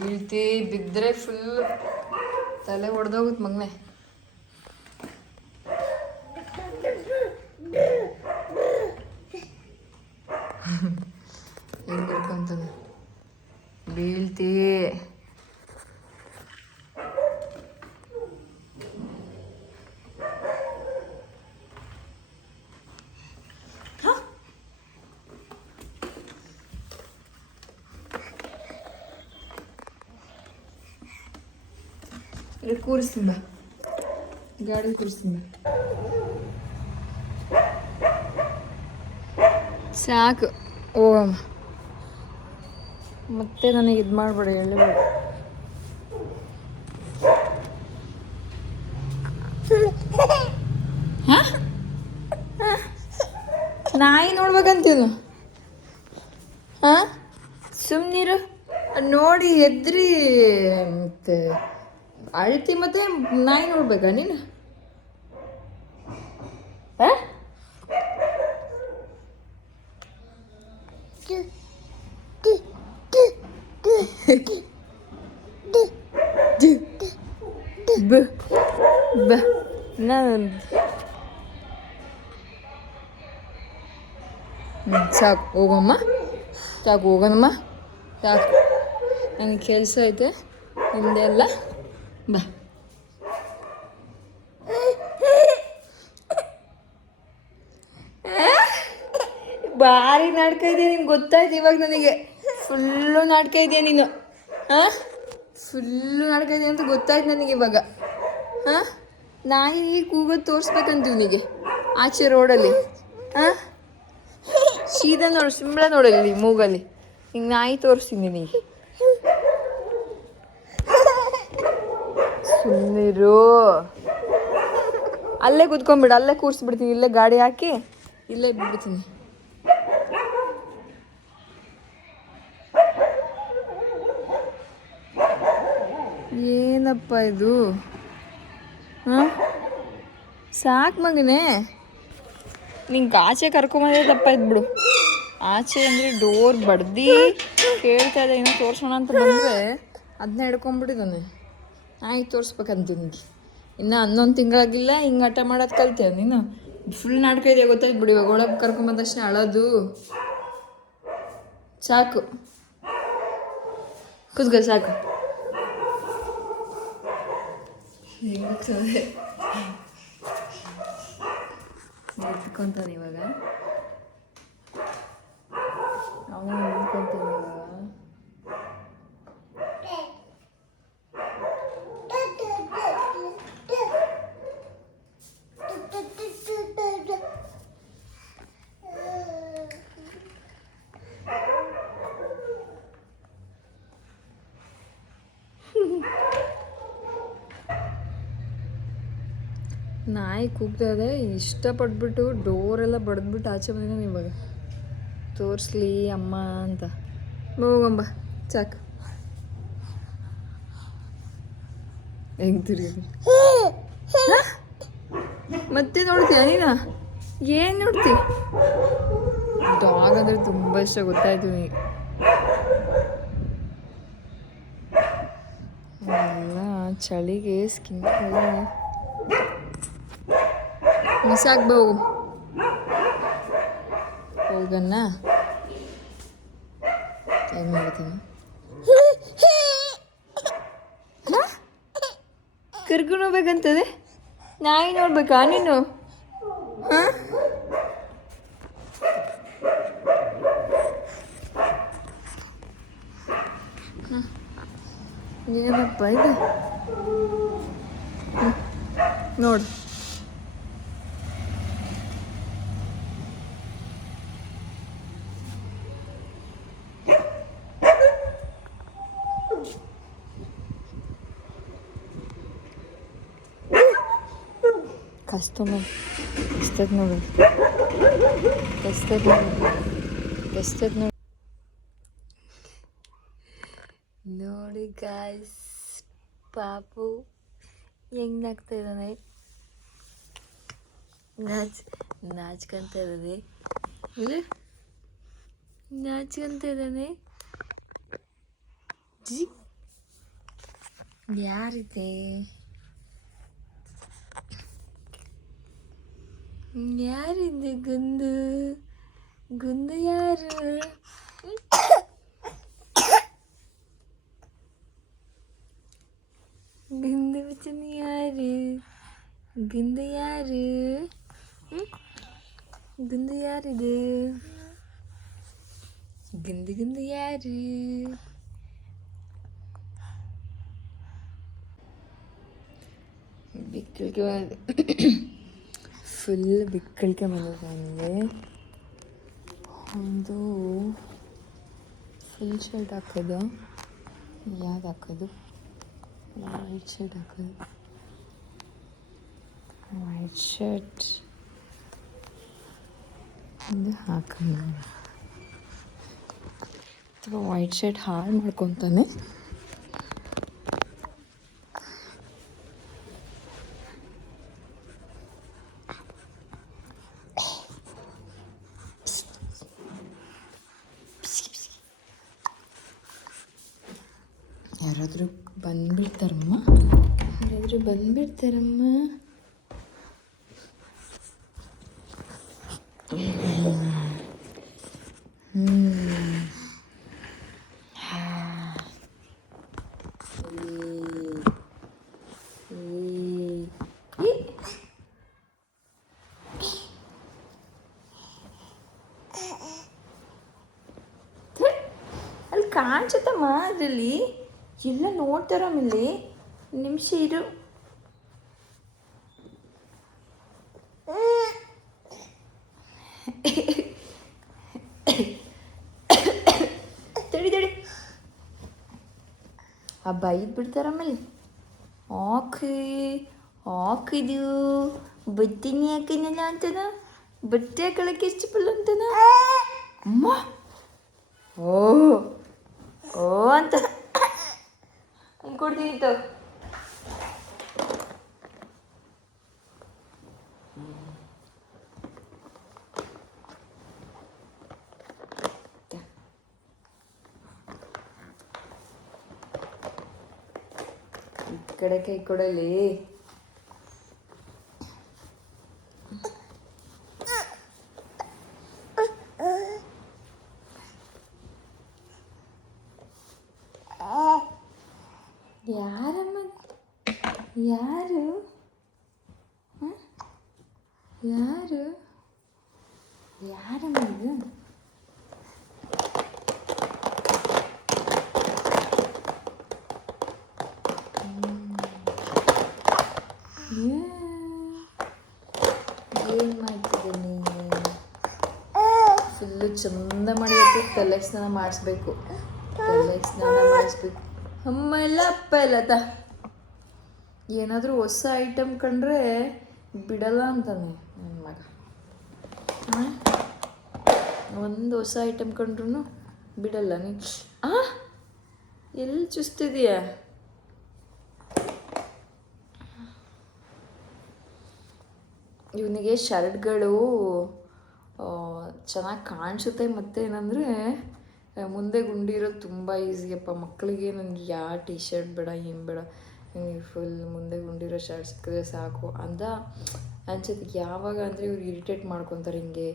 ಬೀಳ್ತಿ ಬಿದ್ದರೆ ಫುಲ್ ತಲೆ ಹೊಡೆದೋಗುತ್ತೆ ಮಗನೆ. ಹೆಂಗೆ ಹಿಡ್ಕೊಂತಾನೆ ಬೀಳ್ತಿ. ಕೂರಿಸ್ತೀನಿ ಬಾ, ಗಾಡಿ ಕೂರಿಸ್ತೀನಿ ಬಾ. ಸಾಕು ಹೋಗಮ್ಮ, ಮತ್ತೆ ನನಗೆ ಇದು ಮಾಡಬೇಡ, ಹೇಳಬೇಡ. ನಾಯಿ ನೋಡ್ಬೇಕಂತೀನು? ಹಾಂ, ಸುಮ್ಮನಿರು. ನೋಡಿ ಎದ್ರಿ ಮತ್ತೆ ಅಳ್ತಿ, ಮತ್ತೆ ನಾಯಿ ನೋಡ್ಬೇಕಾ ನೀನು? ಸಾಕು ಹೋಗಮ್ಮ, ಸಾಕು ಹೋಗೋಣಮ್ಮ, ಸಾಕು. ನನಗೆ ಕೆಲಸ ಐತೆ ಹಿಂದೆ ಎಲ್ಲ. ಬಾ. ಭಾರಿ ನಾಟಕ ಇದೆಯಾ ನಿಮ್ಗೆ ಗೊತ್ತಾಯ್ತು ಇವಾಗ ನನಗೆ. ಫುಲ್ಲು ನಾಟಕ ಇದೆಯಾ ನೀನು. ಹಾಂ, ಫುಲ್ಲು ನಾಟಕ ಇದೆ ಅಂತ ಗೊತ್ತಾಯ್ತು ನನಗೆ ಇವಾಗ. ಹಾಂ, ನಾಯಿ ಕೂಗೋದು ತೋರಿಸ್ಬೇಕಂತ ಇವನಿಗೆ ಆಚೆ ರೋಡಲ್ಲಿ. ಹಾಂ, ಸೀದಾ ನೋಡು, ಸಿಂಬಳ ನೋಡಲ್ಲಿ ಮೂಗಲ್ಲಿ ಹಿಂಗೆ ನಾಯಿ ತೋರಿಸ್ತೀನಿ ನಿನಗೆ. ಸುಮ್ಮನಿರು, ಅಲ್ಲೇ ಕೂತ್ಕೊಂಡ್ಬಿಡು, ಅಲ್ಲೇ ಕೂರಿಸ್ಬಿಡ್ತೀನಿ. ಇಲ್ಲೇ ಗಾಡಿ ಹಾಕಿ ಇಲ್ಲೇ ಬಿಡ್ತೀನಿ. ಏನಪ್ಪ ಇದು? ಹಾಂ, ಸಾಕು ಮಗನೇ. ನಿಂಗೆ ಆಚೆ ಕರ್ಕೊಂಬಂದ್ರೆ ತಪ್ಪಾಯ್ತು ಬಿಡು. ಆಚೆ ಅಂದರೆ ಡೋರ್ ಬಡ್ದು ಕೇಳ್ತಾ ಇದೆ, ಏನೋ ತೋರಿಸೋಣ ಅಂತ ಬಂದರೆ ಅದನ್ನ ಹಿಡ್ಕೊಂಬಿಟ್ಟಿದ್ದಾನೆ. ನಾಯಿ ತೋರಿಸ್ಬೇಕಂತ ನಿನಗೆ ಇನ್ನು 11 ತಿಂಗಳಾಗಿಲ್ಲ, ಹಿಂಗೆ ಆಟ ಮಾಡೋದು ಕಲ್ತೀಯ ನೀನು. ಫುಲ್ ನಾಟಕ ಇದೆಯಾ ಗೊತ್ತಾಯ್ತು ಬಿಡಿ. ಇವಾಗ ಒಳಗೆ ಕರ್ಕೊಂಬಂದ ತಕ್ಷಣ ಅಳೋದು. ಸಾಕು ಕುತ್ಕೋ, ಸಾಕು. ಹೆಂಗ್ತದೆ ನಿಂತ್ಕೊಂತಾನೆ ಇವಾಗ. ಅವನು ನಿಂತ್ಕೊಂತಾನೆ ಇವಾಗ. ನಾಯಿ ಕೂಗ್ತಾ ಇದೆ, ಇಷ್ಟಪಟ್ಬಿಟ್ಟು ಡೋರೆಲ್ಲ ಬಡ್ದ್ಬಿಟ್ಟು ಆಚೆ ಬಂದಿದ್ದಾನೆ ಇವಾಗ. ತೋರಿಸ್ಲಿ ಅಮ್ಮ ಅಂತ. ಹೋಗಂಬ, ಸಾಕು. ಹೆಂಗೆ ತಿರುಗಿ ಮತ್ತೆ ನೋಡ್ತೀಯ ನೀನು? ಏನು ನೋಡ್ತಿ? ಡಾಗ್ ಅಂದರೆ ತುಂಬ ಇಷ್ಟ, ಗೊತ್ತಾಯ್ತು ನೀನು. ಎಲ್ಲ ಚಳಿಗೆ ಸ್ಕಿನ್ ಎಲ್ಲ ಸಾಕು. ಹೋಗು, ಹೋಗನ್ನ. ಏನು ಮಾಡ್ತೀನಿ? ಕರ್ಕೊಂಡು ಹೋಗ್ಬೇಕಂತದೆ. ನಾಯಿ ನೋಡ್ಬೇಕಾ ನೀನು? ಹಾಂ, ಏನಪ್ಪ ಇದು? ನೋಡು, ಕಸ್ತದ ನೋಡಿ, ಕಸ್ತದ ನೋಡಿ. ನೋಡಿ ಗಾಯ್ಸ್, ಪಾಪು ಹೆಂಗೆ ನಾಗ್ತಾ ಇದ್ದಾನೆ. ನಾಚ್ಕೊಂತ ಇದ್ದಾನೆ, ನಾಚ್ಕೊಂತ ಇದ್ದಾನೆ. ಯಾರಿದೆ? ಯಾರಿದೆ ಗುಂದು? ಗುಂದು ಯಾರು? ಗುಂದು ಬಚ್ಚನ್ ಯಾರು? ಗುಂದು ಯಾರು? ಗುಂದು ಯಾರಿದು? ಗುಂದು ಗುಂದು ಯಾರು? ಬಿಕ್ಕಳಿಗೆ ಫುಲ್ ಬಿಕ್ಕಳಿಗೆ ಬಂದಿದೆ ನನಗೆ. ಒಂದು ಫುಲ್ ಶರ್ಟ್ ಹಾಕೋದು, ಯಾವ್ದು ಹಾಕೋದು? ವೈಟ್ ಶರ್ಟ್ ಹಾಕೋದು. ವೈಟ್ ಶರ್ಟ್ ಒಂದು ಹಾಕೋಣ ಅಥವಾ ವೈಟ್ ಶರ್ಟ್ ಹಾಳು ಮಾಡ್ಕೊತಾನೆ. ಯಾರಾದರೂ ಬಂದ್ಬಿಡ್ತಾರಮ್ಮ, ಯಾರಾದರೂ ಬಂದ್ಬಿಡ್ತಾರಮ್ಮ. ಅಲ್ಲಿ ಕಾಣಿಸುತ್ತಮ್ಮ, ಅದರಲ್ಲಿ ಎಲ್ಲ ನೋಡ್ತಾರಮ್ಮಲ್ಲಿ. ನಿಮಿಷ ಇರು. ತಡಿ ತಡಿ, ಆ ಬೈದು ಬಿಡ್ತಾರಮ್ಮಲ್ಲಿ. ಹಾಕಿದು ಬತ್ತೀನಿ ಯಾಕೇನಲ್ಲ ಅಂತನ, ಬಟ್ಟೆ ಹಾಕೊಳಕ್ಕೆ ಇಷ್ಟಪಲ್ಲ ಅಂತನ. ಅಮ್ಮ ಓ ಓ ಅಂತ ಕೊಡ್ತೀನಿ ತಗೋ. ಈ ಕಡೆ ಕೈ ಕೊಡಲಿ. ಯಾರಮ್ಮ? ಯಾರು? ಯಾರು? ಯಾರಮ್ಮ ಇದು? ಏನು ಮಾಡ್ತಿದ್ದೀನಿ? ಫುಲ್ಲು ಚಂದ ಮಾಡಿದಕ್ಕೆ ತಲೆಗೆ ಸ್ನಾನ ಮಾಡಿಸ್ಬೇಕು. ತಲೆಗೆ ಸ್ನಾನ ಮಾಡಿಸ್ಬೇಕು. ಅಮ್ಮ ಎಲ್ಲ ಅಪ್ಪ ಎಲ್ಲ ಏನಾದರೂ ಹೊಸ ಐಟಮ್ ಕಂಡ್ರೆ ಬಿಡಲ್ಲ ಅಂತಾನೆ ನನ್ನ ಮಗ. ಒಂದು ಹೊಸ ಐಟಮ್ ಕಂಡ್ರು ಬಿಡಲ್ಲ. ನೀನು ಎಲ್ಲಿ ಚುಸ್ತಿದೀಯ? ಇವನಿಗೆ ಶರ್ಟ್ಗಳು ಚೆನ್ನಾಗಿ ಕಾಣಿಸುತ್ತೆ. ಮತ್ತು ಏನಂದರೆ ಮುಂದೆ ಗುಂಡಿರೋದು ತುಂಬ ಈಸಿಯಪ್ಪ ಮಕ್ಕಳಿಗೆ. ನನಗೆ ಯಾವ ಟೀ ಶರ್ಟ್ ಬೇಡ, ಏನು ಬೇಡ, ನನಗೆ ಫುಲ್ ಮುಂದೆ ಗುಂಡಿರೋ ಶರ್ಟ್ ಸಿಕ್ಕಿದ್ರೆ ಸಾಕು ಅಂತ ಅನ್ಸುತ್ತೆ. ಯಾವಾಗ ಅಂದರೆ ಇವ್ರು ಇರಿಟೇಟ್ ಮಾಡ್ಕೊತಾರೆ. ಹಿಂಗೆ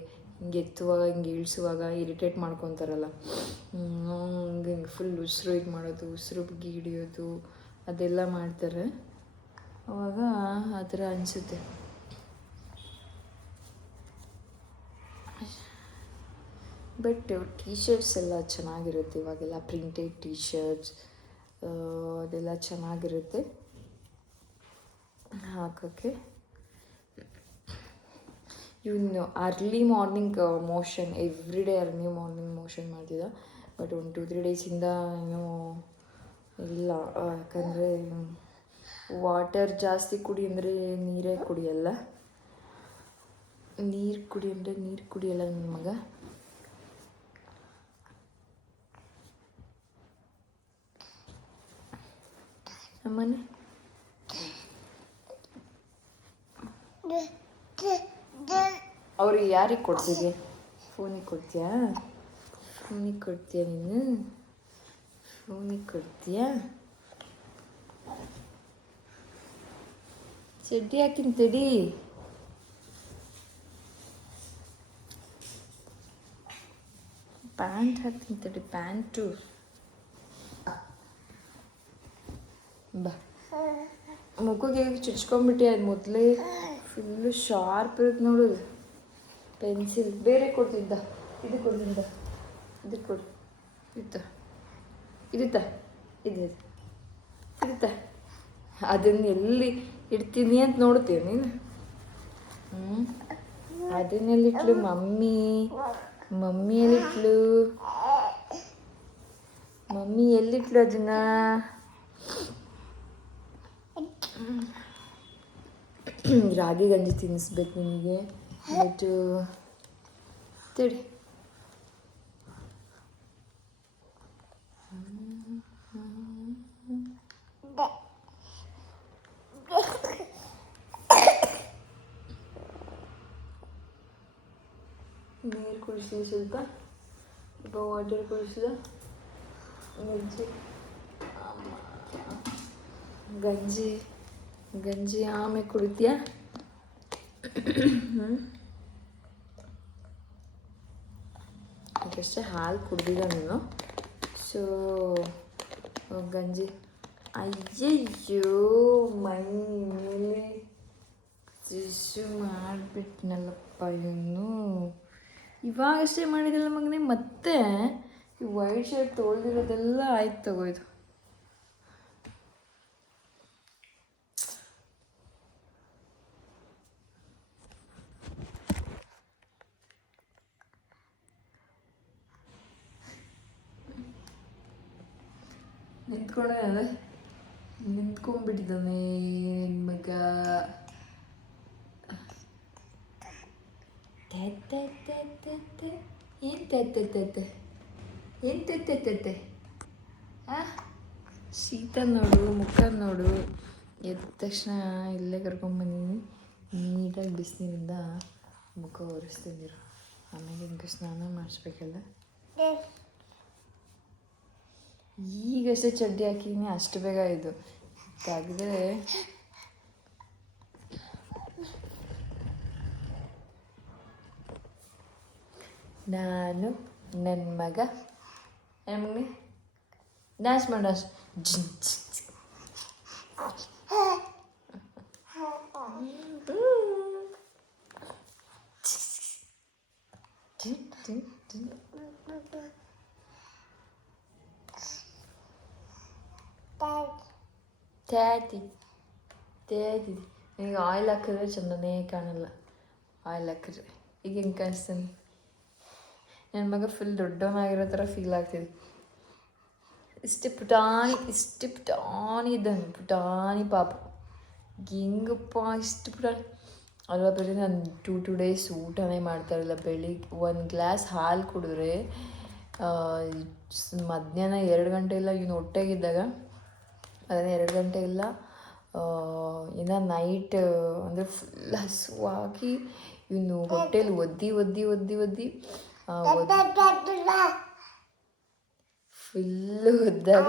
ಎತ್ತುವಾಗ, ಹಿಂಗೆ ಇಳಿಸುವಾಗ ಇರಿಟೇಟ್ ಮಾಡ್ಕೊತಾರಲ್ಲ, ಹಿಂಗೆ ಫುಲ್ ಉಸಿರು ಇದು ಮಾಡೋದು, ಉಸಿರು ಬುಗ್ಗಿ ಹಿಡಿಯೋದು ಅದೆಲ್ಲ ಮಾಡ್ತಾರೆ. ಆವಾಗ ಆ ಥರ ಅನಿಸುತ್ತೆ. ಬಟ್ ಟೀ ಶರ್ಟ್ಸ್ ಎಲ್ಲ ಚೆನ್ನಾಗಿರುತ್ತೆ ಇವಾಗೆಲ್ಲ. ಪ್ರಿಂಟೆಡ್ ಟೀ ಶರ್ಟ್ಸ್ ಅದೆಲ್ಲ ಚೆನ್ನಾಗಿರುತ್ತೆ ಹಾಕೋಕ್ಕೆ. ಇವನು early morning motion, every day early morning motion ಮಾಡ್ತಿದ್ದ. ಬಟ್ 1-2-3 ಡೇಸಿಂದ ಏನೂ ಇಲ್ಲ. ಯಾಕಂದರೆ ವಾಟರ್ ಜಾಸ್ತಿ ಕುಡಿ ಅಂದರೆ ನೀರೇ ಕುಡಿಯಲ್ಲ. ನೀರು ಕುಡಿ ಅಂದರೆ ನೀರು ಕುಡಿಯಲ್ಲ ನನ್ನ ಮಗ. ಅಮ್ಮನೇ ಅವ್ರಿಗೆ ಯಾರಿಗೆ ಕೊಡ್ತಿದ್ದೆ? ಫೋನಿಗೆ ಕೊಡ್ತೀಯಾ? ಫೋನಿಗೆ ಕೊಡ್ತೀಯ ನೀನು? ಫೋನಿಗೆ ಕೊಡ್ತೀಯಾ? ಚಡ್ಡಿ ಹಾಕಿನ ತಡಿ. ಪ್ಯಾಂಟ್ ಹಾಕ್ತೀನಿ ತಡಿ, ಪ್ಯಾಂಟು. ಬಾ, ಮುಖಕ್ಕೆ ಚುಚ್ಕೊಂಡ್ಬಿಟ್ಟು ಅದು ಮೊದಲೇ ಫುಲ್ಲು ಶಾರ್ಪ್ ಇರುತ್ತೆ ನೋಡೋದು. ಪೆನ್ಸಿಲ್ ಬೇರೆ ಕೊಡ್ತಿದ್ದ, ಇದು ಕೊಡ್ತಿದ್ದ, ಇದು ಕೊಡು, ಇತ್ತ ಇರುತ್ತಾ, ಇದು ಇರುತ್ತಾ. ಅದನ್ನು ಎಲ್ಲಿ ಇಡ್ತೀನಿ ಅಂತ ನೋಡ್ತೀಯ ನೀನು? ಅದನ್ನೆಲ್ಲಿಟ್ಲು ಮಮ್ಮಿ? ಮಮ್ಮಿ ಎಲ್ಲಿಟ್ಲು? ಮಮ್ಮಿ ಎಲ್ಲಿಟ್ಲು ಅದನ್ನ? ರಾಗಿ ಗಂಜಿ ತಿನ್ನಿಸ್ಬೇಕು ನಿನಗೆ, ಬಟ್ ತಡಿ. ನೀರು ಕುಡಿಸಿದ, ಸ್ವಲ್ಪ ವಾಟರ್ ಕುಡಿಸಿದ. ಗಂಜಿ ಗಂಜಿ ಆಮೇಲೆ ಕುಡಿತೀಯ? ಅದಷ್ಟೇ ಹಾಲು ಕುಡ್ದಿದ್ದ ನೀನು. ಸೊ ಗಂಜಿ. ಅಯ್ಯಯ್ಯೋ, ಮೈ ಮೇಲೆ ಶಿಶು ಮಾಡಿಬಿಟ್ನಲ್ಲಪ್ಪ ಇವನು. ಇವಾಗಷ್ಟೇ ಮಾಡಿದಲ್ಲ ಮಗನೇ, ಮತ್ತೆ ಈ ವೈಟ್ ಶರ್ಟ್ ತೊಳೆದಿರೋದೆಲ್ಲ ಆಯ್ತು ತಗೋಯ್ತು. ನಿಂತ್ಕೊಂಡ್ಬಿಟ್ಟಿದ್ದಾನೆ ಮಗ. ಏನು ತೆತ್ತೆ ಶೀತ ನೋಡು, ಮುಖ ನೋಡು. ಎದ್ದ ತಕ್ಷಣ ಇಲ್ಲೇ ಕರ್ಕೊಂಡ್ಬಂದಿದ್ದೀನಿ. ನೀಟಾಗಿ ಬಿಸಿನೀರಿಂದ ಮುಖ ಒರೆಸ್ತಿದ್ದಿರು. ಆಮೇಲೆ ಇಂಕ ಸ್ನಾನ ಮಾಡಿಸ್ಬೇಕಲ್ಲ. ಈಗಷ್ಟೇ ಚಡ್ಡಿ ಹಾಕಿದ್ದೀನಿ, ಅಷ್ಟು ಬೇಗ ಇದು ತೆಗೆದ್ರೆ ನಾನು ನನ್ನ ಮಗ ನಮಗೆ ಡ್ಯಾನ್ಸ್ ಮಾಡ ಟ್ಯಾತಿ ಟ್ಯಾತಿ. ಈಗ ಆಯಿಲ್ ಹಾಕಿದ್ರೆ ಚೆಂದನೇ ಕಾಣಲ್ಲ. ಆಯಿಲ್ ಹಾಕಿದ್ರೆ ಈಗ ಹೆಂಗೆ ಕಾಣಿಸ್ತಾನೆ? ನನ್ನ ಮಗ ಫುಲ್ ದೊಡ್ಡವನಾಗಿರೋ ಥರ ಫೀಲ್ ಆಗ್ತಿದೆ. ಇಷ್ಟು ಪುಟಾಣಿ ಇದ್ದಾನೆ, ಪುಟಾಣಿ ಪಾಪ. ಹೆಂಗಪ್ಪ ಇಷ್ಟು ಪುಟಾಣಿ ಅಲ್ವಾ? ಬರೀ ನಾನು 2 ಡೇಸ್ ಊಟನೇ ಮಾಡ್ತಾಯಿರಲಿಲ್ಲ. ಬೆಳಿಗ್ಗೆ 1 ಗ್ಲಾಸ್ ಹಾಲು ಕುಡಿದ್ರೆ ಮಧ್ಯಾಹ್ನ 2 ಗಂಟೆ ಇಲ್ಲ ಇವನು ಹೊಟ್ಟೆಗಿದ್ದಾಗ, ಅದೇ 2 ಗಂಟೆ ಇಲ್ಲ ಇನ್ನು ನೈಟ್ ಅಂದರೆ ಫುಲ್ ಹಸುವಾಗಿ ಇವನು ಹೊಟ್ಟೆಲಿ ಒದ್ದಿ ಫುಲ್ಲು ಒದ್ದಾಗ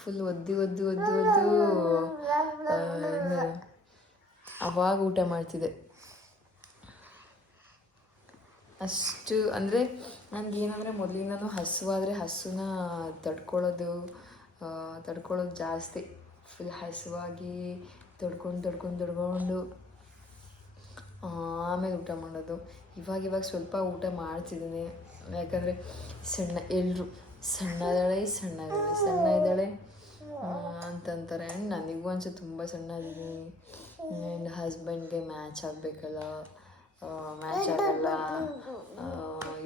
ಫುಲ್ ಒದ್ದು ಅವಾಗ ಊಟ ಮಾಡ್ತಿದ್ದೆ. ಅಷ್ಟು ಅಂದರೆ ನನಗೇನಂದರೆ ಮೊದಲಿಂದನೂ ಹಸುವಾದರೆ ಹಸುನ ತಡ್ಕೊಳ್ಳೋದು ಜಾಸ್ತಿ. ಫುಲ್ ಹಸುವಾಗಿ ತಡ್ಕೊಂಡು ಆಮೇಲೆ ಊಟ ಮಾಡೋದು. ಇವಾಗ ಸ್ವಲ್ಪ ಊಟ ಮಾಡ್ತಿದ್ದೀನಿ. ಯಾಕಂದರೆ ಎಲ್ಲರೂ ಸಣ್ಣ ಇದ್ದಾಳೆ ಅಂತಂತಾರೆ. ನನಗೂ ಅನ್ಸುತ್ತೆ ತುಂಬ ಸಣ್ಣ ಇದ್ದೀನಿ. ನನ್ನ ಹಸ್ಬೆಂಡ್ಗೆ ಮ್ಯಾಚ್ ಆಗಬೇಕಲ್ಲ, ಮ್ಯಾಚ್ ಆಗಲ್ಲ,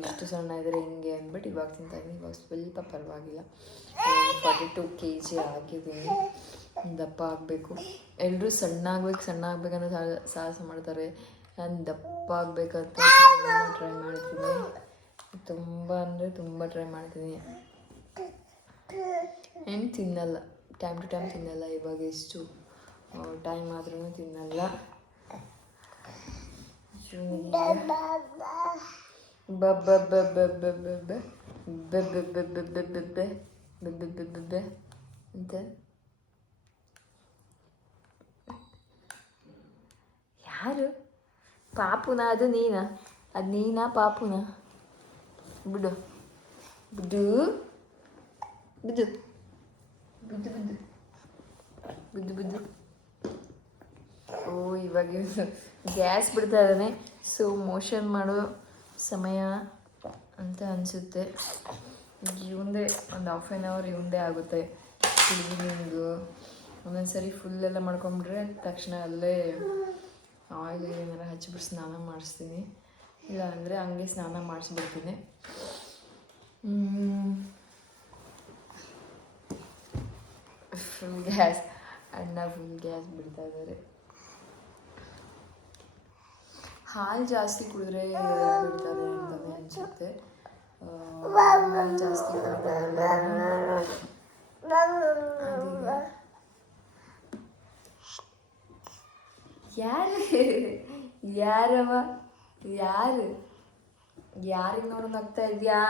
ಇಷ್ಟು ಸಣ್ಣ ಇದ್ದರೆ ಹಿಂಗೆ ಅಂದ್ಬಿಟ್ಟು ಇವಾಗ ತಿಂತಾಯಿದ್ದೀನಿ. ಇವಾಗ ಸ್ವಲ್ಪ ಪರವಾಗಿಲ್ಲ. 42 kg ಆಗಿದ್ದೀನಿ. ದಪ್ಪ ಆಗಬೇಕು. ಎಲ್ಲರೂ ಸಣ್ಣ ಆಗ್ಬೇಕಂತ ಸಾಹಸ ಮಾಡ್ತಾರೆ. ನಾನು ದಪ್ಪ ಆಗಬೇಕಂತ ಟ್ರೈ ಮಾಡ್ತೀನಿ. ತುಂಬ ಅಂದರೆ ತುಂಬ ಟ್ರೈ ಮಾಡ್ತೀನಿ. ಏನು ತಿನ್ನಲ್ಲ, ಟೈಮ್ ಟು ಟೈಮ್ ತಿನ್ನಲ್ಲ. ಇವಾಗ ಎಷ್ಟು ಟೈಮ್ ಆದ್ರೂ ತಿನ್ನಲ್ಲ. ಅಂತ ಯಾರು ಪಾಪುನ? ಅದು ನೀನಾ? ಅದು ನೀನಾ ಪಾಪುನ? ಬಿಡು ಬಿಡು ಬಿದ್ದು ಬಿದ್ದು ಬಿದ್ದು ಬಿದ್ದು ಬಿದ್ದು. ಓ ಇವಾಗ ಗ್ಯಾಸ್ ಬಿಡ್ತಾ ಇದ್ದಾನೆ. ಸೊ ಮೋಷನ್ ಮಾಡೋ ಸಮಯ ಅಂತ ಅನಿಸುತ್ತೆ. ಇವಂದೇ ಒಂದು ಹಾಫ್ ಆನ್ ಅವರ್ ಇವಂದೇ ಆಗುತ್ತೆ ಕ್ಲೀನಿಂಗು. ಒಂದೊಂದ್ಸರಿ ಫುಲ್ಲೆಲ್ಲ ಮಾಡ್ಕೊಂಬಿಟ್ರೆ ತಕ್ಷಣ ಅಲ್ಲೇ ಆಯಿಲ್ ಏನಾರ ಹಚ್ಚಿಬಿಟ್ಟು ಸ್ನಾನ ಮಾಡಿಸ್ತೀನಿ. ಇಲ್ಲ ಅಂದರೆ ಹಂಗೆ ಸ್ನಾನ ಮಾಡಿಸ್ಬಿಡ್ತೀನಿ. ಫುಲ್ ಗ್ಯಾಸ್, ಅಣ್ಣ ಫುಲ್ ಗ್ಯಾಸ್ ಬಿಡ್ತಾ ಇದ್ದಾರೆ. ಹಾಲು ಜಾಸ್ತಿ ಕುಡಿದ್ರೆ ಬಿಡ್ತಾರೆ ಅಂತಲೇ ಅನಿಸುತ್ತೆ. ಹಾಲು ಜಾಸ್ತಿ ಕುಡಿದ್ರೆ ಯಾರವ ಯಾರಿಗೆ ನೋಡು ನಗ್ತಾ ಇದೆಯಾ?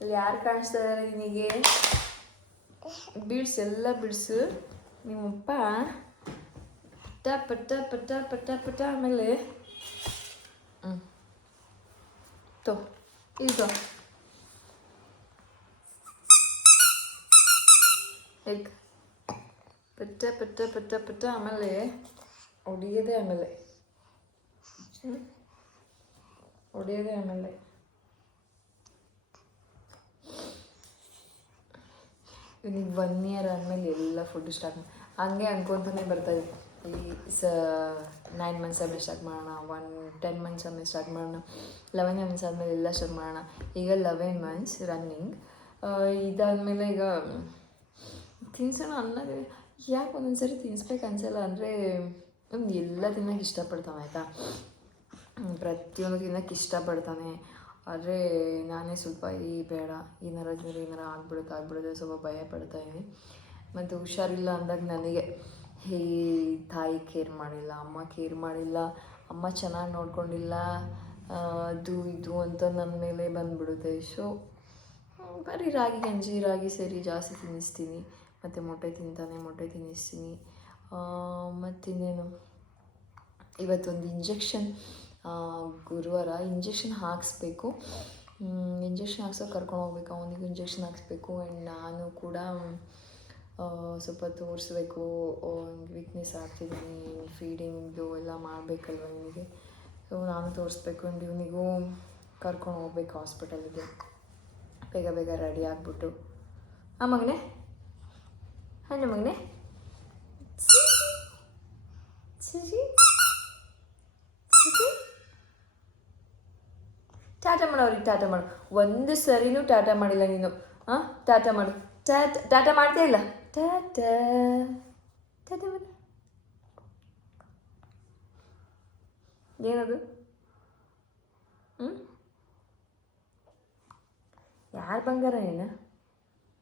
ಅಲ್ಲಿ ಯಾರು ಕಾಣಿಸ್ತಾ ಇದ್ದಾರೆ ನಿನಗೆ? ಬಿಡ್ಸು, ಎಲ್ಲ ಬಿಡಿಸು. ನಿಮ್ಮಪ್ಪ ಪಟ್ಟ ಪಟ್ಟ ಪಟ್ಟ ಪಟ್ಟ ಪಟ್ಟ. ಆಮೇಲೆ ತೋ ಇದು ಪಟ್ಟ ಪಟ್ಟ ಪಟ್ಟ ಪಟ್ಟ. ಆಮೇಲೆ ಹೊಡಿಯೋದೇ, ಆಮೇಲೆ ಹೊಡಿಯೋದೇ. ಆಮೇಲೆ ಇವನಿಗೆ 1 ಇಯರ್ ಆದಮೇಲೆ ಎಲ್ಲ ಫುಡ್ ಸ್ಟಾರ್ಟ್ ಹಂಗೆ ಅನ್ಕೊತಾನೆ ಬರ್ತಾಯಿದೆ. ಈ 9 ಮಂತ್ಸ್ ಆದಮೇಲೆ ಸ್ಟಾರ್ಟ್ ಮಾಡೋಣ, 10 ಮಂತ್ಸ್ ಆದಮೇಲೆ ಸ್ಟಾರ್ಟ್ ಮಾಡೋಣ, 11 ಮಂತ್ಸ್ ಆದಮೇಲೆ ಎಲ್ಲ ಸ್ಟಾರ್ಟ್ ಮಾಡೋಣ. ಈಗ 11 ಮಂತ್ಸ್ ರನ್ನಿಂಗ್. ಇದಾದಮೇಲೆ ಈಗ ತಿನ್ಸೋಣ ಅನ್ನೋದು ಯಾಕೆ ಒಂದೊಂದ್ಸರಿ ತಿನ್ನಿಸ್ಬೇಕು ಅನ್ಸಲ್ಲ. ಅಂದರೆ ಎಲ್ಲ ತಿನ್ನೋಕೆ ಇಷ್ಟಪಡ್ತಾನೆ ಆಯಿತಾ, ಪ್ರತಿಯೊಂದು ತಿನ್ನೋಕ್ಕೆ ಇಷ್ಟಪಡ್ತಾನೆ. ಆದರೆ ನಾನೇ ಸ್ವಲ್ಪ ಬೇಡ, ಏನಾರ ಆಗ್ಬಿಡುತ್ತೆ ಸ್ವಲ್ಪ ಭಯ ಪಡ್ತಾಯಿದ್ದೀನಿ. ಮತ್ತು ಹುಷಾರಿಲ್ಲ ಅಂದಾಗ ನನಗೆ ತಾಯಿ ಕೇರ್ ಮಾಡಿಲ್ಲ, ಅಮ್ಮ ಕೇರ್ ಮಾಡಿಲ್ಲ, ಅಮ್ಮ ಚೆನ್ನಾಗಿ ನೋಡ್ಕೊಂಡಿಲ್ಲ, ಅದು ಇದು ಅಂತ ನನ್ನ ಮೇಲೆ ಬಂದುಬಿಡುತ್ತೆ. ಸೊ ಬರೀ ರಾಗಿ ಗಂಜಿ, ರಾಗಿ ಸರಿ ಜಾಸ್ತಿ ತಿನ್ನಿಸ್ತೀನಿ. ಮತ್ತು ಮೊಟ್ಟೆ ತಿಂತಾನೆ, ಮೊಟ್ಟೆ ತಿನ್ನಿಸ್ತೀನಿ. ಮತ್ತಿನ್ನೇನು, ಇವತ್ತೊಂದು ಇಂಜೆಕ್ಷನ್, ಗುರುವಾರ ಇಂಜೆಕ್ಷನ್ ಹಾಕಿಸ್ಬೇಕು. ಇಂಜೆಕ್ಷನ್ ಹಾಕ್ಸೋಕೆ ಕರ್ಕೊಂಡು ಹೋಗ್ಬೇಕು. ಅವನಿಗೂ ಇಂಜೆಕ್ಷನ್ ಹಾಕಿಸ್ಬೇಕು. ಆ್ಯಂಡ್ ನಾನು ಕೂಡ ಸ್ವಲ್ಪ ತೋರಿಸ್ಬೇಕು. ವೀಕ್ನೆಸ್ ಆಗ್ತಿದ್ದೀನಿ, ಫೀಡಿಂಗು ಎಲ್ಲ ಮಾಡಬೇಕಲ್ವ ಇವನಿಗೆ. ಸೊ ನಾನು ತೋರಿಸ್ಬೇಕು. ಆ್ಯಂಡ್ ಇವನಿಗೂ ಕರ್ಕೊಂಡು ಹೋಗ್ಬೇಕು ಹಾಸ್ಪಿಟಲಿಗೆ. ಬೇಗ ಬೇಗ ರೆಡಿ ಆಗಿಬಿಟ್ಟು. ಮಗನೇ, ಹಾಂ ಮಗನೇ, ಟಾಟಾ ಮಾಡು ಅವ್ರಿಗೆ, ಟಾಟಾ ಮಾಡು. ಒಂದು ಸರಿನೂ ಟಾಟಾ ಮಾಡಿಲ್ಲ ನೀನು. ಟಾಟಾ ಮಾಡು. ಟಾಟಾ ಮಾಡ್ತಾ ಇಲ್ಲ. ಟಾಟಾ ಟಾಟಾ ಮಾಡು. ಏನದು? ಯಾರು ಬಂಗಾರ ನೀನು?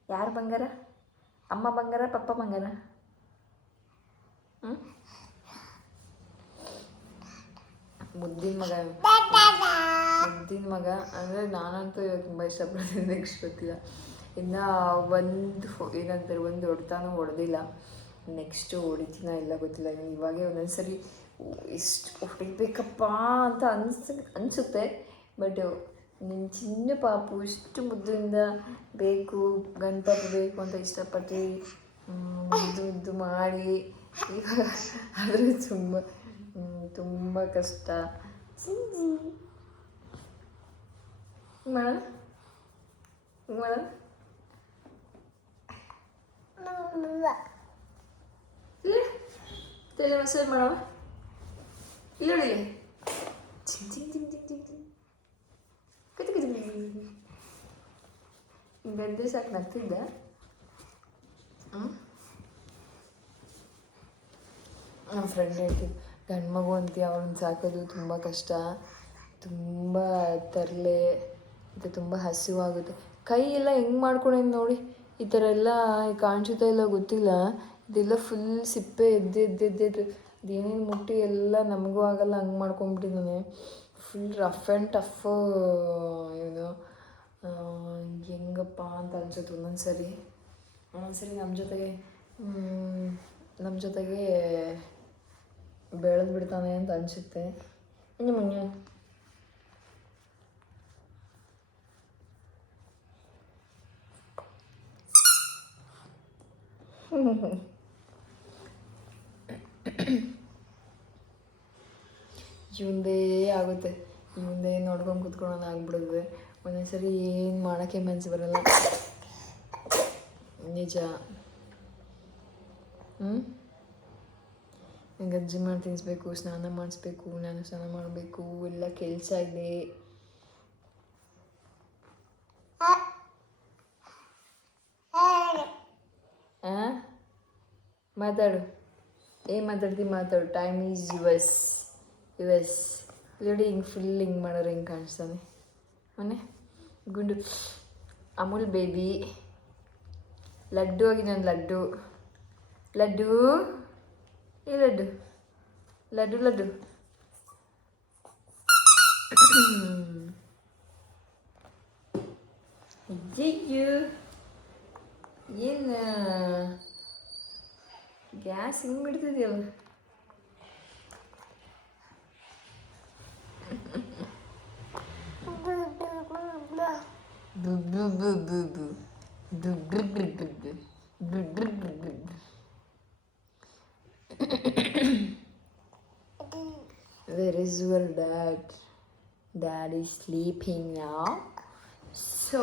ಯಾರು ಬಂಗಾರ? ಅಮ್ಮ ಬಂಗಾರ, ಪಪ್ಪ ಬಂಗಾರ? ಮುದ್ದಿನ ಮಗ ಅಂದರೆ ನಾನಂತೂ ತುಂಬ ಇಷ್ಟಪಡ್ತೀನಿ. ನೆಕ್ಸ್ಟ್ ಗೊತ್ತಿಲ್ಲ, ಇನ್ನು ಒಂದು ಹೊಡ್ತಾನೂ ಹೊಡೆದಿಲ್ಲ. ನೆಕ್ಸ್ಟು ಹೊಡಿತೀನ ಇಲ್ಲ ಗೊತ್ತಿಲ್ಲ. ಇವಾಗೇ ಒಂದೊಂದ್ಸರಿ ಎಷ್ಟು ಹೊಡಿಬೇಕಪ್ಪ ಅಂತ ಅನಿಸುತ್ತೆ. ಬಟ್ ನಿನ್ನ ಚಿನ್ನ ಪಾಪು ಇಷ್ಟು ಮುದ್ದಿನಿಂದ ಬೇಕು, ಗಂಡು ಪಾಪು ಬೇಕು ಅಂತ ಇಷ್ಟಪಟ್ಟು ಮುದ್ದು ಮಾಡಿ ಇವಾಗ ಆದರೆ ತುಂಬ ಕಷ್ಟ. ಮೇಡಮ್ ತಲೆ ಮಸಾಜ್ ಮಾಡವ ಇಲ್ಲ ಗದ್ದೆ ಸಾಕು ನಗ್ತಿದ್ದ. ನಮ್ಮ ಫ್ರೆಂಡ್ ಹೇಳ್ತಿದ್ದೆ, ಗಂಡು ಮಗು ಅಂತೀಯ, ಅವ್ರನ್ನ ಸಾಕೋದು ತುಂಬ ಕಷ್ಟ, ತುಂಬ ತರಲೆ ಮತ್ತು ತುಂಬ ಹಸಿವಾಗುತ್ತೆ. ಕೈ ಎಲ್ಲ ಹೆಂಗೆ ಮಾಡ್ಕೊಂಡೇನು ನೋಡಿ. ಈ ಥರ ಎಲ್ಲ ಕಾಣಿಸುತ್ತಾ ಇಲ್ಲ ಗೊತ್ತಿಲ್ಲ. ಇದೆಲ್ಲ ಫುಲ್ ಸಿಪ್ಪೆ ಎದ್ದೆದ್ದು ಅದೇನೇನು ಮುಟ್ಟಿ ಎಲ್ಲ ನಮಗೂ ಆಗಲ್ಲ ಹಂಗೆ ಮಾಡ್ಕೊಂಬಿಟ್ಟಿದ್ದಾನೆ. Full rough and tough. ಇವನು ಹೆಂಗಪ್ಪ ಅಂತ ಅನ್ಸುತ್ತೆ ಒಂದೊಂದ್ಸರಿ ನಮ್ಮ ಜೊತೆಗೆ ಬೆಳೆದು ಬಿಡ್ತಾನೆ ಅಂತ ಅನಿಸುತ್ತೆ. ಮುಂಜೆ ಇವಂದೇ ಆಗುತ್ತೆ, ಇವಂದೇ ನೋಡ್ಕೊಂಡು ಕುತ್ಕೊಳ್ಳೋಣ ಆಗ್ಬಿಡುತ್ತೆ. ಒಂದೊಂದ್ಸರಿ ಏನು ಮಾಡೋಕ್ಕೆ ಮನಸ್ಸು ಬರಲ್ಲ, ನಿಜ. ನಂಗೆ ಅಜ್ಜಿ ಮಾಡಿ ತಿನ್ನಿಸ್ಬೇಕು, ಸ್ನಾನ ಮಾಡಿಸ್ಬೇಕು, ನಾನು ಸ್ನಾನ ಮಾಡಬೇಕು, ಎಲ್ಲ ಕೆಲಸ ಇದೆ. ಮಾತಾಡು, ಏನು ಮಾತಾಡು. Time is ಯುವಸ್. ನೋಡಿ ಹಿಂಗೆ ಫುಲ್ ಹಿಂಗೆ ಮಾಡೋರು ಹಿಂಗೆ ಕಾಣಿಸ್ತಾನೆ. ಮೊನ್ನೆ ಗುಂಡು ಅಮೂಲ್ ಬೇಬಿ ಲಡ್ಡು ಆಗಿ ನಾನು ಲಡ್ಡು ಏ ಲಡ್ಡು ಅಯ್ಯಯ್ಯೋ, ಏನು ಗ್ಯಾಸ್ ಹಿಂಗೆ ಬಿಡ್ತಿದೆಯಲ್ಲ. Where is your dad? Dad is sleeping now. So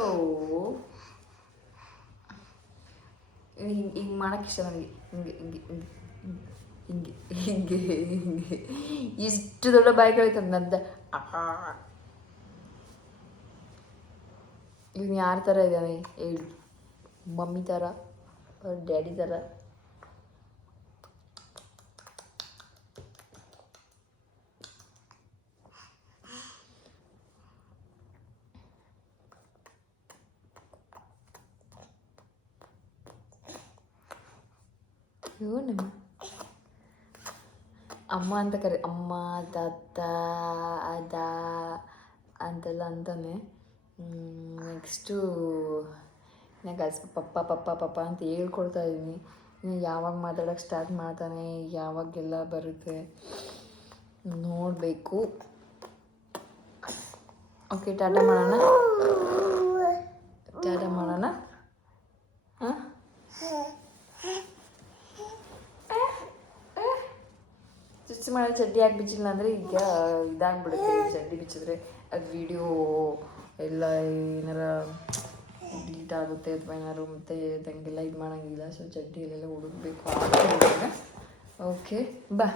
ಹಿಂಗೆ ಮಾಡೋಕ್ಕೆ ಇಷ್ಟ ನನಗೆ. ಹಿಂಗೆ ಇಷ್ಟು ದೊಡ್ಡ ಬಾಯಿ ಕಳಿತದ ನಂದ. ಇವನು ಯಾರ ಥರ ಇದ್ದಾನೆ ಹೇಳಿ? ಮಮ್ಮಿ ಥರ, ಡ್ಯಾಡಿ ಥರ? ಇವನು ಅಮ್ಮ ಅಂತ ಅಮ್ಮ ತಾತ ಅದ ಅಂತೆಲ್ಲ ಅಂತಾನೆ. ನೆಕ್ಸ್ಟು ನನಗೆ ಪಪ್ಪ ಅಂತ ಹೇಳ್ಕೊಡ್ತಾ ಇದ್ದೀನಿ. ಇನ್ನು ಯಾವಾಗ ಮಾತಾಡೋಕ್ಕೆ ಸ್ಟಾರ್ಟ್ ಮಾಡ್ತಾನೆ, ಯಾವಾಗೆಲ್ಲ ಬರುತ್ತೆ ನೋಡಬೇಕು. ಓಕೆ, ಟಾಟಾ ಮಾಡೋಣ. ಹಾಂ, ಸ್ಟಿಚ್ ಮಾಡೋ ಚಡ್ಡಿ ಹಾಕಿ ಬಿಚ್ಚಿಲ್ಲ ಅಂದರೆ ಈಗ ಇದಾಗ್ಬಿಡುತ್ತೆ. ಚಡ್ಡಿ ಬಿಚ್ಚಿದ್ರೆ ಅದು ವಿಡಿಯೋ ಎಲ್ಲ ಏನಾರ ಡಿಲೀಟ್ ಆಗುತ್ತೆ ಅಥವಾ ಏನಾರು ಮತ್ತೆ ಅದಂಗೆಲ್ಲ ಇದು ಮಾಡೋಂಗಿಲ್ಲ. ಸೊ ಚಡ್ಡಿಯಲ್ಲೆಲ್ಲ ಹುಡುಕ್ಬೇಕು. ಓಕೆ, ಬಾ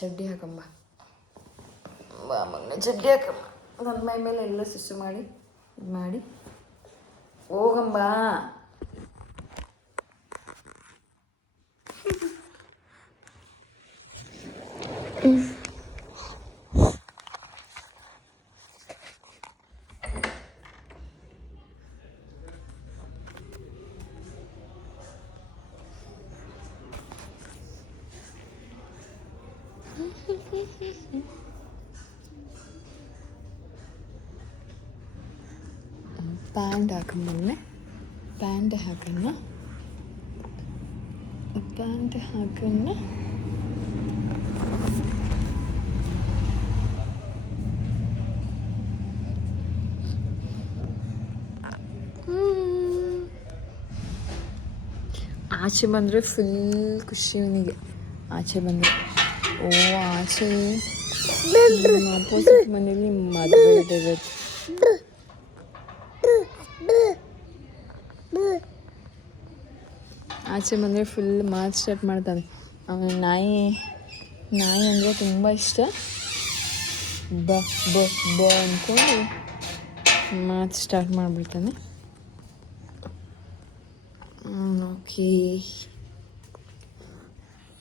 ಚಡ್ಡಿ ಹಾಕಂಬ, ಬಾ ಮಗನ ಚಡ್ಡಿ ಹಾಕಂಬ. ನನ್ನ ಮೈ ಮೇಲೆ ಎಲ್ಲ ಸ್ಟಿಚ್ ಮಾಡಿ ಇದು ಮಾಡಿ ಹೋಗಂಬ. ಪ್ಯಾಂಟ್ ಹಾಕೊಂಬನ್ನೆ, ಪ್ಯಾಂಟ್ ಹಾಕೋಣ. ಆಚೆ ಬಂದರೆ ಫುಲ್ ಖುಷಿ ಅವನಿಗೆ. ಆಚೆ ಬಂದರೆ ಆಚೆ ಅಪೋಸಿಟ್ ಮನೇಲಿ ಮದುವೆ ಇದೆ. ಆಚೆ ಬಂದರೆ ಫುಲ್ ಮಾತು ಸ್ಟಾರ್ಟ್ ಮಾಡ್ತಾನೆ. ಆಮೇಲೆ ನಾಯಿ ಅಂದರೆ ತುಂಬ ಇಷ್ಟ. ಬ ಅಂದ್ಕೊಂಡು ಮಾತು ಸ್ಟಾರ್ಟ್ ಮಾಡಿಬಿಡ್ತಾನೆ. ಓಕೆ,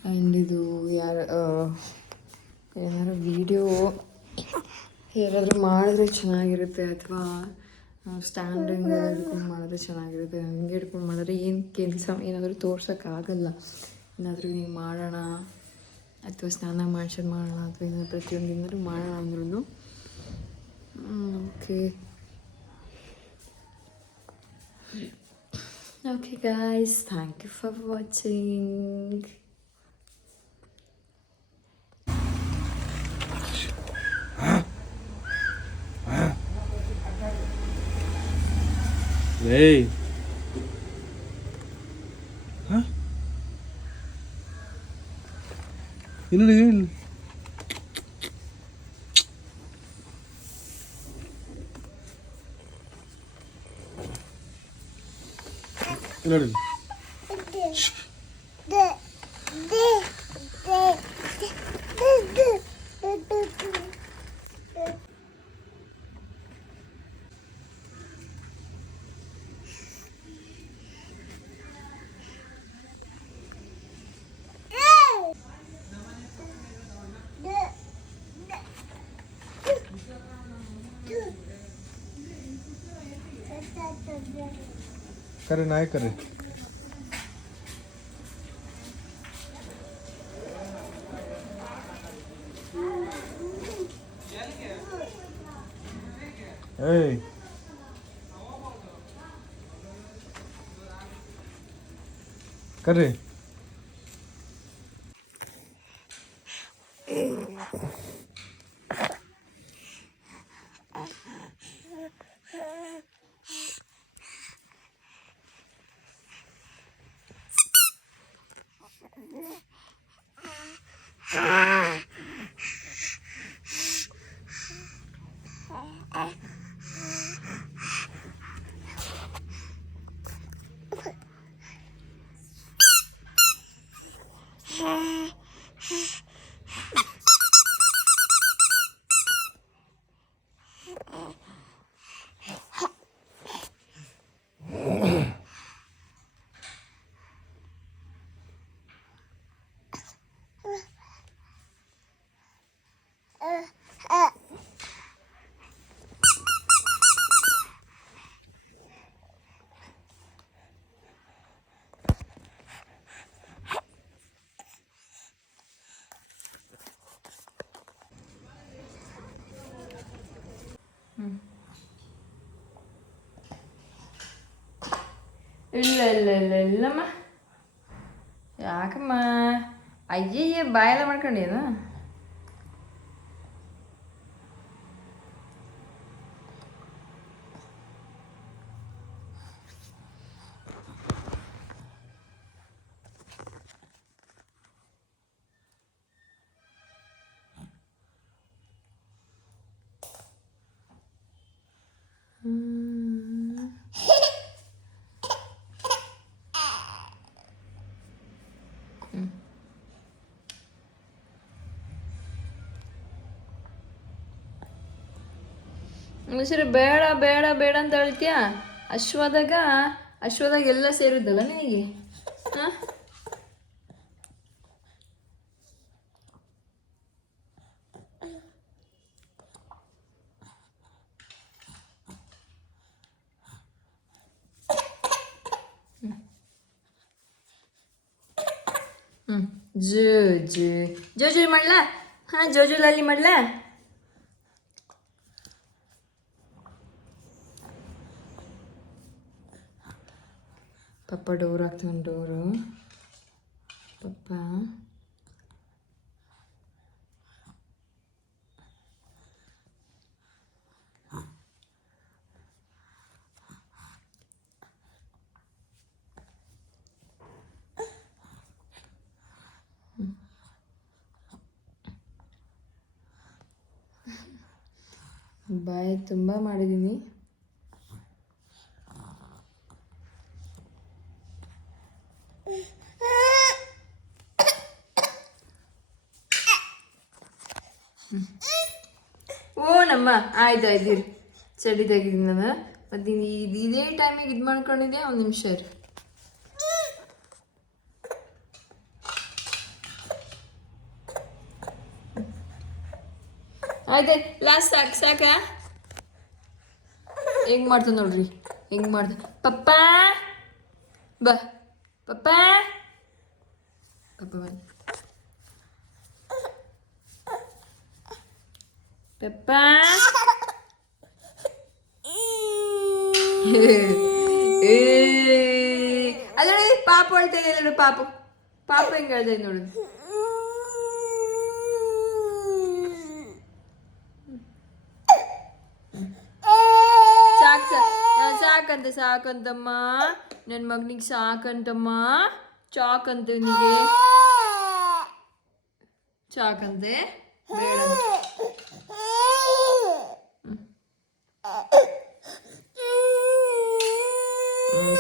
ಆ್ಯಂಡ್ ಇದು ಏನಾದ್ರು ವೀಡಿಯೋ ಯಾರಾದರೂ ಮಾಡಿದ್ರೆ ಚೆನ್ನಾಗಿರುತ್ತೆ, ಅಥವಾ ಸ್ಟ್ಯಾಂಡಿಂಗ್ ಹಿಡ್ಕೊಂಡು ಮಾಡಿದ್ರೆ ಚೆನ್ನಾಗಿರುತ್ತೆ. ಹಂಗೆ ಹಿಡ್ಕೊಂಡು ಮಾಡಿದ್ರೆ ಏನು ಕೆಲಸ ಏನಾದರೂ ತೋರ್ಸೋಕ್ಕಾಗಲ್ಲ. ಏನಾದರೂ ನೀವು ಮಾಡೋಣ ಅಥವಾ ಸ್ನಾನ ಮಾಡ್ಸೋದು ಮಾಡೋಣ ಅಥವಾ ಏನಾದರೂ ಪ್ರತಿಯೊಂದು ಏನಾದರೂ ಮಾಡೋಣ ಅಂದ್ರೂ okay guys, thank you for watching. ಏಯ್ ಹಾಂ ಇಲ್ಲಿ ಇಲ್ಲಿ ನೋಡಿ ಕರೆ ನಾಯಿ ಕರೆ ಏಯ್ ಕರೆ ಇಲ್ಲ ಇಲ್ಲ ಇಲ್ಲ ಇಲ್ಲಮ್ಮ. ಯಾಕಮ್ಮ ಅಯ್ಯಯ್ಯ ಬಾಯೆಲ್ಲ ಮಾಡ್ಕೊಂಡೇನು? ಸರಿ ಬೇಡ ಬೇಡ ಬೇಡ ಅಂತ ಹೇಳ್ತೀಯ. ಅಶ್ವದಾಗ ಎಲ್ಲ ಸೇರಿದ್ದಲ್ಲ ನಿನಗೆ. ಹಾಂ ಜೋ ಜೋ ಜೋ ಜೋ ಮಾಡ್ಲಾ? ಹಾಂ ಜೋಜು ಲಾಲಿ ಮಾಡ್ಲಾ? ಪಪ್ಪ ಡೋರ್ ಹಾಕ್ತಾನೆ. ಡೋರು ಪಪ್ಪ ಬಾಯಿ ತುಂಬ ಮಾಡಿದ್ದೀನಿ. ಓ ನಮ್ಮ ಆಯ್ತು ಆಯ್ತು ಇರು, ಚಡಿ ತೆಗಿದ್ದೀನಿ ನಾನು. ಮತ್ತು ನೀನು ಇದೇ ಟೈಮಿಗೆ ಇದು ಮಾಡ್ಕೊಂಡಿದ್ದೆ. ಒಂದು ನಿಮಿಷ ಇರು. ಆಯ್ತು ಲಾಸ್ಟ್ ಸಾಕ ಹೆಂಗೆ ಮಾಡ್ತಾನೆ ನೋಡ್ರಿ, ಹೆಂಗೆ ಮಾಡ್ತಾನೆ. ಪಪ್ಪ ಬಾ, ಪಪ್ಪ ಪಪ್ಪ ಬನ್ನಿ. ಪಪ್ಪ ಅದ ಪಾಪು ಹೇಳ್ತಾ ಇದೆ ನೋಡು. ಪಾಪು ಹೆಂಗೆ ಹೇಳ್ತಾ ಇದೆ ನೋಡು. ಸಾಕು ಸಾಕಂತಮ್ಮ ನನ್ನ ಮಗನಿಗೆ ಸಾಕಂತಮ್ಮ ಚಾಕಂತ ಇವನಿಗೆ ಚಾಕಂತೆ ಬೇಡ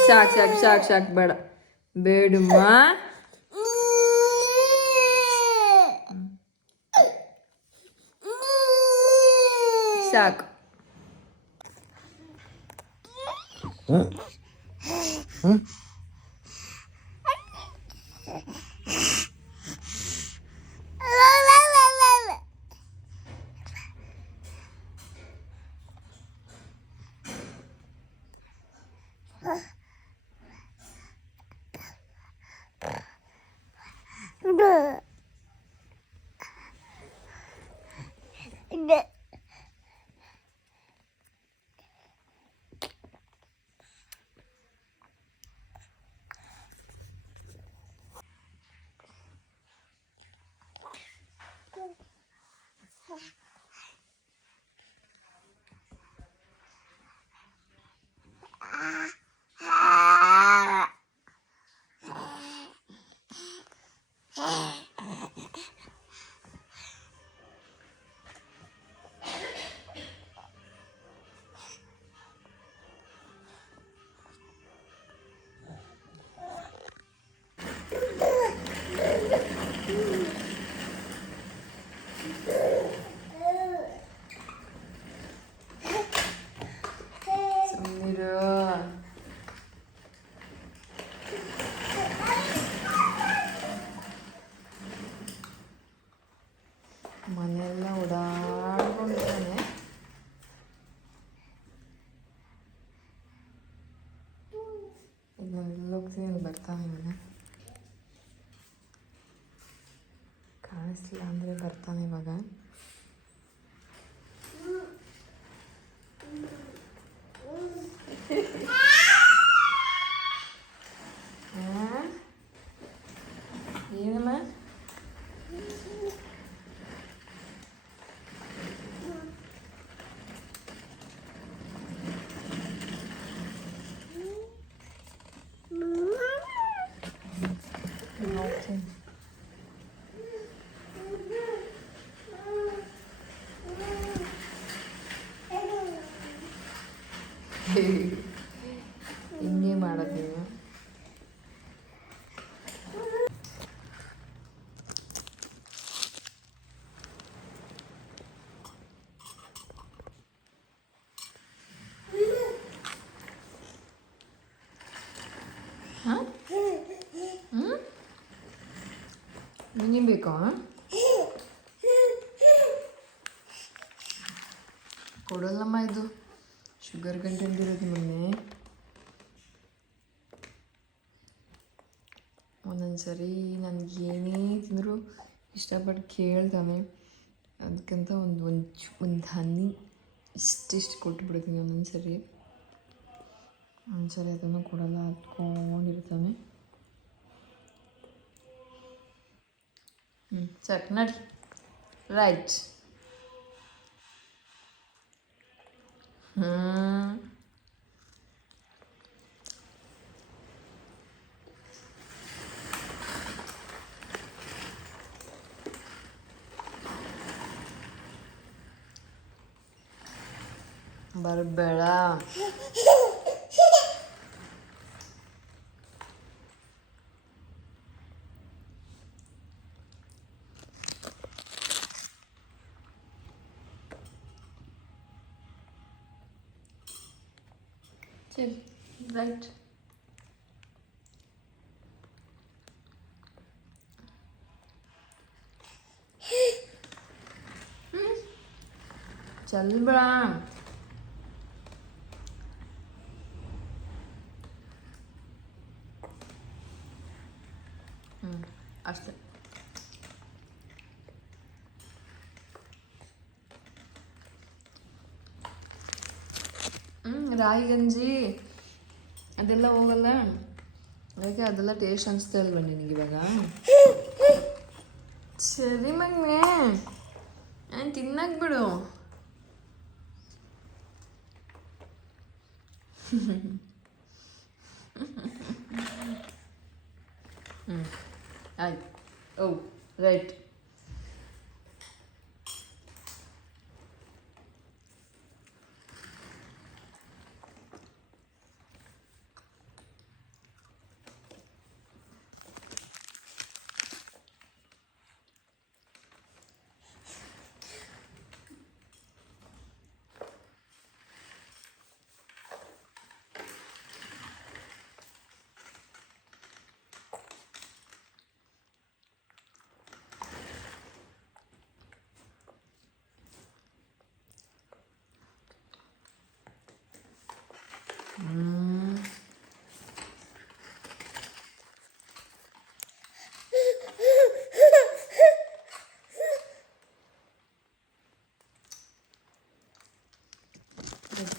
ಸಾಕು ಸಾಕು ಸಾಕು ಸಾಕು ಬೇಡ ಬೇಡಮ್ಮ ಸಾಕು ಮನೆಯೆಲ್ಲ ಓಡಾಡ್ಕೊಂಡಿದ್ದಾನೆ. ಈಗ ನಾನೆಲ್ಲ ಹೋಗ್ತೀನಿ ಅಲ್ಲಿ ಬರ್ತಾನೆ ಇವಾಗ. ಕಾಣಿಸ್ಲಿಲ್ಲ ಅಂದರೆ ಬರ್ತಾನೆ ಇವಾಗ. ಏನಮ್ಮ ಹಿಂಗೆ ಮಾಡೋದು ನೀವು. ಹಾಂ ನಿನಗೆ ಬೇಕಾ? ಕೊಡಲ್ಲಮ್ಮ, ಇದು ಶುಗರ್ ಕಂಟೆಂಟ್ ಇರೋದು. ಮೊನ್ನೆ ಒಂದೊಂದು ಸರಿ ನನಗೆ ಏನೇ ತಿಂದರೂ ಇಷ್ಟಪಟ್ಟು ಕೇಳ್ತಾನೆ. ಅದಕ್ಕಂತ ಒಂದು ಹನಿ ಇಷ್ಟಿಷ್ಟು ಕೊಟ್ಟುಬಿಡ್ತೀನಿ. ಒಂದೊಂದು ಸರಿ ಅದನ್ನು ಕೊಡಲ್ಲ, ಹತ್ಕೊಂಡಿರ್ತಾನೆ. ಸಾಕು ನಡಿ. ರೈಟ್. ಬರಬೇಡ. ಚಲ್ ರೈಟ್. ಚಲ್ ಬಾ. ಅಷ್ಟೇ. ರಾಗಿ ಗಂಜಿ ಅದೆಲ್ಲ ಹೋಗಲ್ಲ, ಅದಕ್ಕೆ ಅದೆಲ್ಲ ಟೇಸ್ಟ್ ಅನಿಸ್ತಾ ಇಲ್ವ ನಿನಗೆ ಇವಾಗ? ಸರಿ ಮಗನೇ, ನಾನು ತಿನ್ನಕ್ಕೆ ಬಿಡು. ಆಯ್ತು. ಓ ರೈಟ್.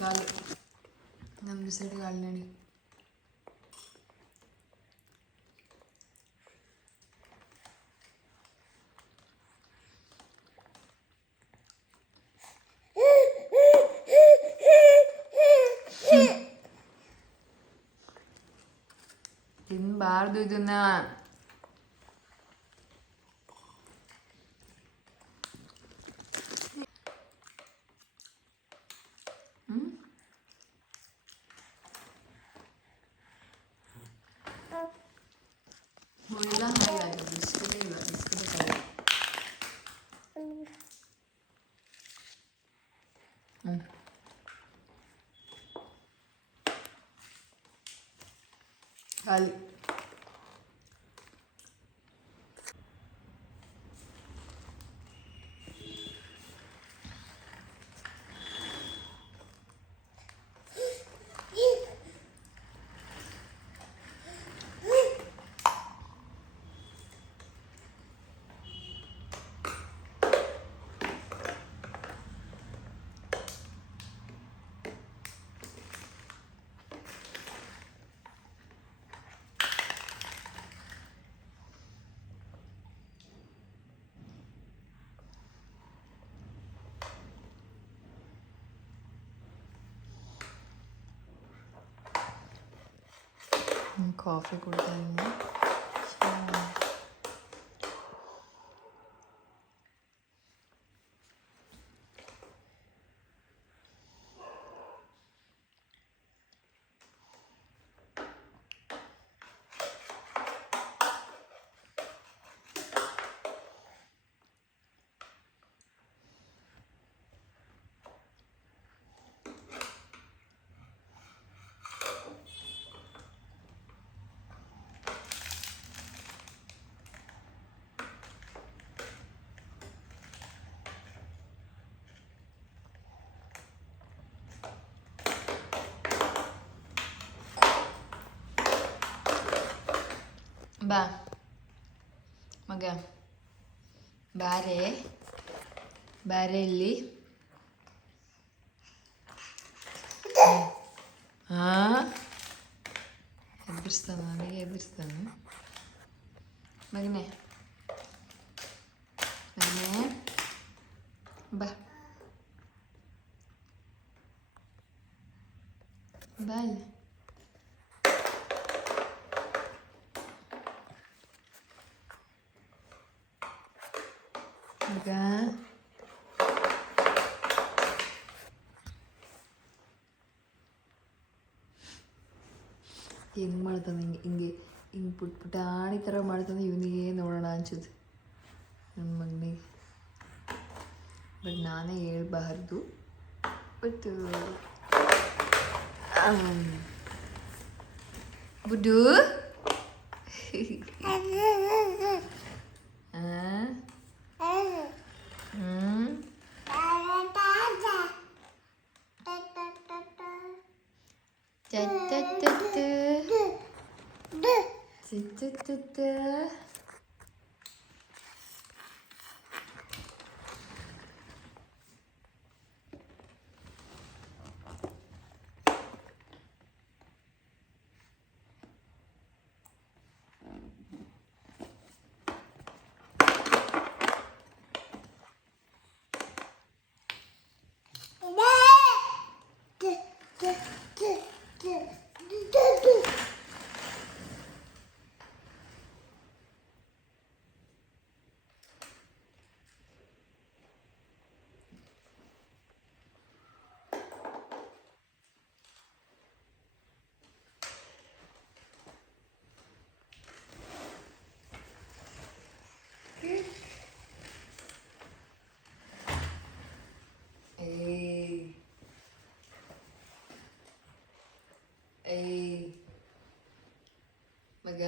ಗಾಳಿ ನಮ್ಮದು ಸೈಡ್ ಗಾಳಿ ನಡಿ. ತಿನ್ನಬಾರ್ದು ಇದನ್ನ. ಮುಳ್ಳ ಹಾಗೆ ಬಿಸ್ಕುಟ್ ಇಲ್ಲ, ಬಿಸ್ಕುಟ್ ಹಾಗೆ. ಖಾಲಿ. ಕಾಫಿ ಕುಡ್ತಾ ಇದ್ದೀನಿ. ಬಾ ಮಗ, ಬಾರೆ ಬಾರೆ ಇಲ್ಲಿ. ಎದುರಿಸ್ತಾನ, ನನಗೆ ಎದುರಿಸ್ತಾನ. ಮಗನೇ ಮಗನೇ ಬಾ ಬಾ ಇಲ್ಲಿ. ಮಗ ಹೆಂಗೆ ಮಾಡ್ತಾನೆ, ಹಿಂಗೆ ಹಿಂಗೆ ಪುಟಾಣಿ ಥರ ಮಾಡ್ತಾನೆ. ಇವನಿಗೆ ನೋಡೋಣ ಅನ್ಸುತ್ತೆ ನನ್ನ ಮಗನಿಗೆ. ಬಟ್ ನಾನೇ ಹೇಳ್ಬಾರ್ದು. ಬಟ್ ಬುಡ್ಡು ಏಯ್ ಮಗ